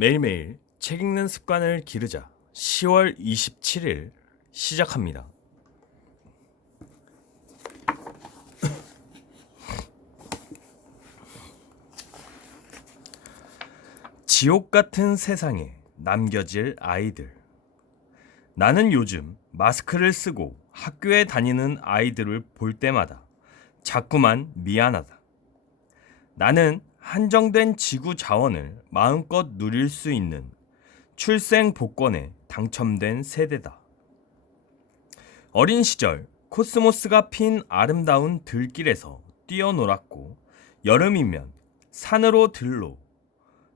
매일매일 책 읽는 습관을 기르자 10월 27일 시작합니다. 지옥 같은 세상에 남겨질 아이들. 나는 요즘 마스크를 쓰고 학교에 다니는 아이들을 볼 때마다 자꾸만 미안하다. 나는 한정된 지구 자원을 마음껏 누릴 수 있는 출생 복권에 당첨된 세대다. 어린 시절 코스모스가 핀 아름다운 들길에서 뛰어놀았고, 여름이면 산으로 들로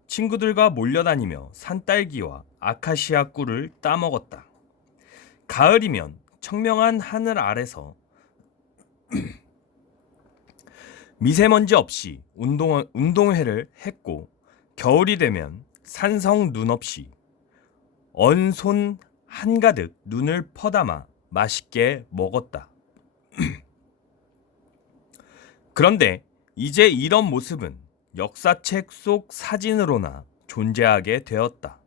친구들과 몰려다니며 산딸기와 아카시아 꿀을 따먹었다. 가을이면 청명한 하늘 아래서 미세먼지 없이 운동회를 했고, 겨울이 되면 산성 눈 없이 언손 한가득 눈을 퍼담아 맛있게 먹었다. 그런데 이제 이런 모습은 역사책 속 사진으로나 존재하게 되었다.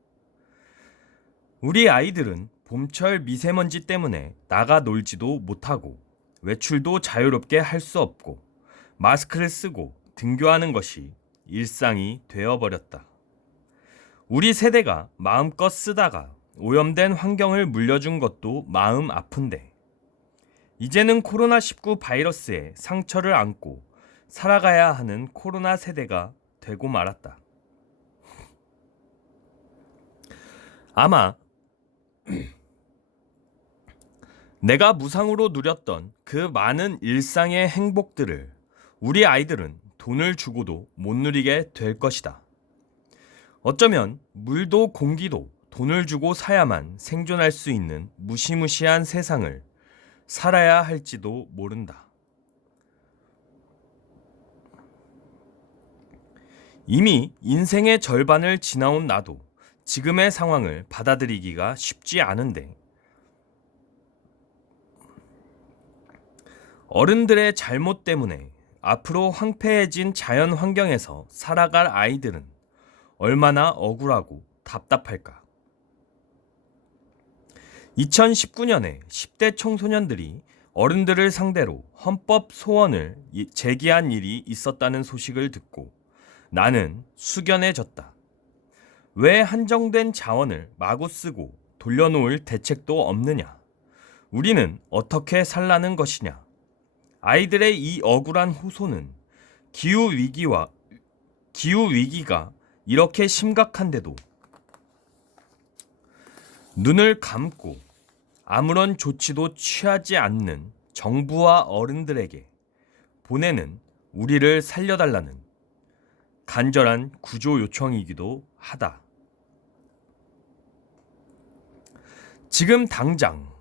우리 아이들은 봄철 미세먼지 때문에 나가 놀지도 못하고, 외출도 자유롭게 할 수 없고, 마스크를 쓰고 등교하는 것이 일상이 되어버렸다. 우리 세대가 마음껏 쓰다가 오염된 환경을 물려준 것도 마음 아픈데, 이제는 코로나19 바이러스의 상처를 안고 살아가야 하는 코로나 세대가 되고 말았다. 아마 내가 무상으로 누렸던 그 많은 일상의 행복들을 우리 아이들은 돈을 주고도 못 누리게 될 것이다. 어쩌면 물도 공기도 돈을 주고 사야만 생존할 수 있는 무시무시한 세상을 살아야 할지도 모른다. 이미 인생의 절반을 지나온 나도 지금의 상황을 받아들이기가 쉽지 않은데, 어른들의 잘못 때문에 앞으로 황폐해진 자연 환경에서 살아갈 아이들은 얼마나 억울하고 답답할까. 2019년에 10대 청소년들이 어른들을 상대로 헌법 소원을 제기한 일이 있었다는 소식을 듣고 나는 숙연해졌다. 왜 한정된 자원을 마구 쓰고 돌려놓을 대책도 없느냐? 우리는 어떻게 살라는 것이냐? 아이들의 이 억울한 호소는 기후 위기가 이렇게 심각한데도 눈을 감고 아무런 조치도 취하지 않는 정부와 어른들에게 보내는 우리를 살려달라는 간절한 구조 요청이기도 하다. 지금 당장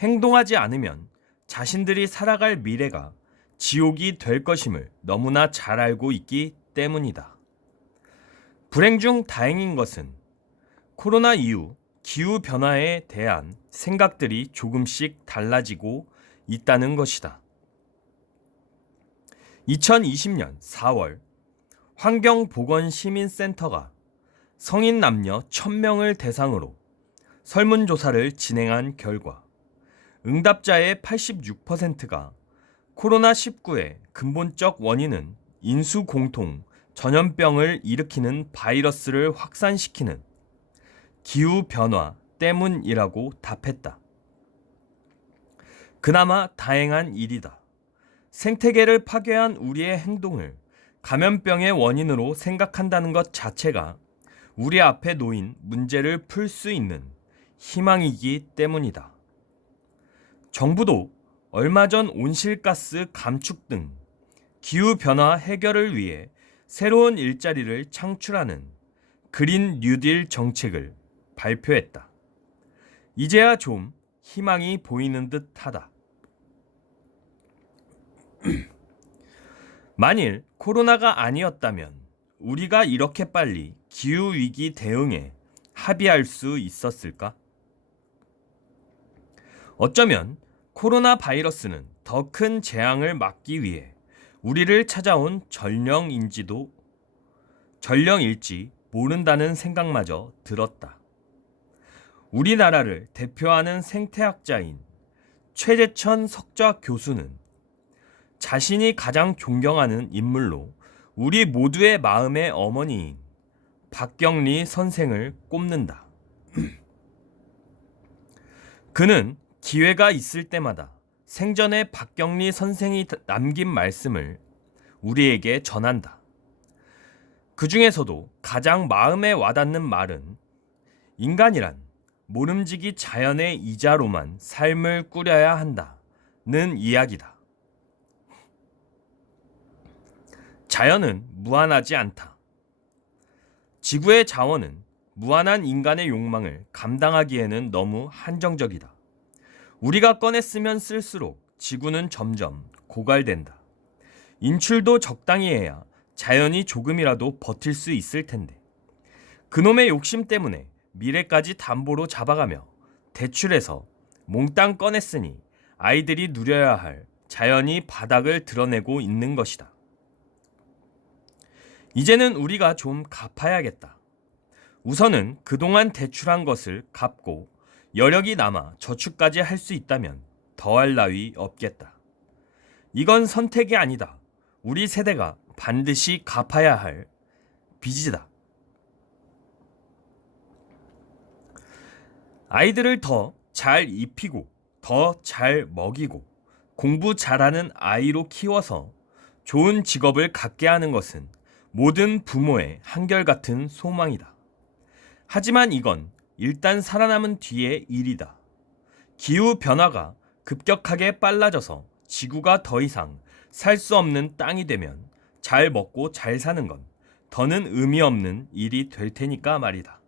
행동하지 않으면 자신들이 살아갈 미래가 지옥이 될 것임을 너무나 잘 알고 있기 때문이다. 불행 중 다행인 것은 코로나 이후 기후변화에 대한 생각들이 조금씩 달라지고 있다는 것이다. 2020년 4월 환경보건시민센터가 성인 남녀 1000명을 대상으로 설문조사를 진행한 결과 응답자의 86%가 코로나19의 근본적 원인은 인수공통 전염병을 일으키는 바이러스를 확산시키는 기후변화 때문이라고 답했다. 그나마 다행한 일이다. 생태계를 파괴한 우리의 행동을 감염병의 원인으로 생각한다는 것 자체가 우리 앞에 놓인 문제를 풀 수 있는 희망이기 때문이다. 정부도 얼마 전 온실가스 감축 등 기후변화 해결을 위해 새로운 일자리를 창출하는 그린 뉴딜 정책을 발표했다. 이제야 좀 희망이 보이는 듯하다. 만일 코로나가 아니었다면 우리가 이렇게 빨리 기후위기 대응에 합의할 수 있었을까? 어쩌면 코로나 바이러스는 더 큰 재앙을 막기 위해 우리를 찾아온 전령일지 모른다는 생각마저 들었다. 우리나라를 대표하는 생태학자인 최재천 석좌 교수는 자신이 가장 존경하는 인물로 우리 모두의 마음의 어머니인 박경리 선생을 꼽는다. 그는 기회가 있을 때마다 생전에 박경리 선생이 남긴 말씀을 우리에게 전한다. 그 중에서도 가장 마음에 와닿는 말은 인간이란 모름지기 자연의 이자로만 삶을 꾸려야 한다는 이야기다. 자연은 무한하지 않다. 지구의 자원은 무한한 인간의 욕망을 감당하기에는 너무 한정적이다. 우리가 꺼내 쓰면 쓸수록 지구는 점점 고갈된다. 인출도 적당히 해야 자연이 조금이라도 버틸 수 있을 텐데 그놈의 욕심 때문에 미래까지 담보로 잡아가며 대출해서 몽땅 꺼냈으니 아이들이 누려야 할 자연이 바닥을 드러내고 있는 것이다. 이제는 우리가 좀 갚아야겠다. 우선은 그동안 대출한 것을 갚고 여력이 남아 저축까지 할 수 있다면 더할 나위 없겠다. 이건 선택이 아니다. 우리 세대가 반드시 갚아야 할 빚이다. 아이들을 더 잘 입히고 더 잘 먹이고 공부 잘하는 아이로 키워서 좋은 직업을 갖게 하는 것은 모든 부모의 한결같은 소망이다. 하지만 이건 일단 살아남은 뒤의 일이다. 기후 변화가 급격하게 빨라져서 지구가 더 이상 살 수 없는 땅이 되면 잘 먹고 잘 사는 건 더는 의미 없는 일이 될 테니까 말이다.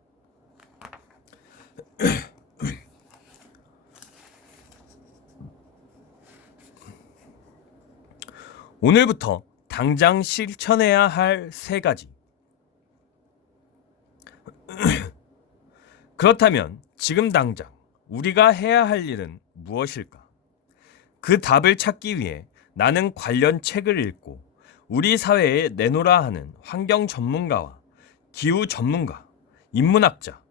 오늘부터 당장 실천해야 할 3가지. 그렇다면 지금 당장 우리가 해야 할 일은 무엇일까? 그 답을 찾기 위해 나는 관련 책을 읽고 우리 사회에 내놓으라 하는 환경 전문가와 기후 전문가, 인문학자,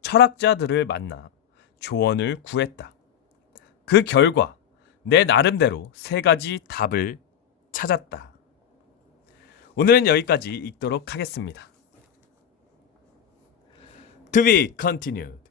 철학자들을 만나 조언을 구했다. 그 결과 내 나름대로 3가지 답을 찾았다. 오늘은 여기까지 읽도록 하겠습니다. To be continued.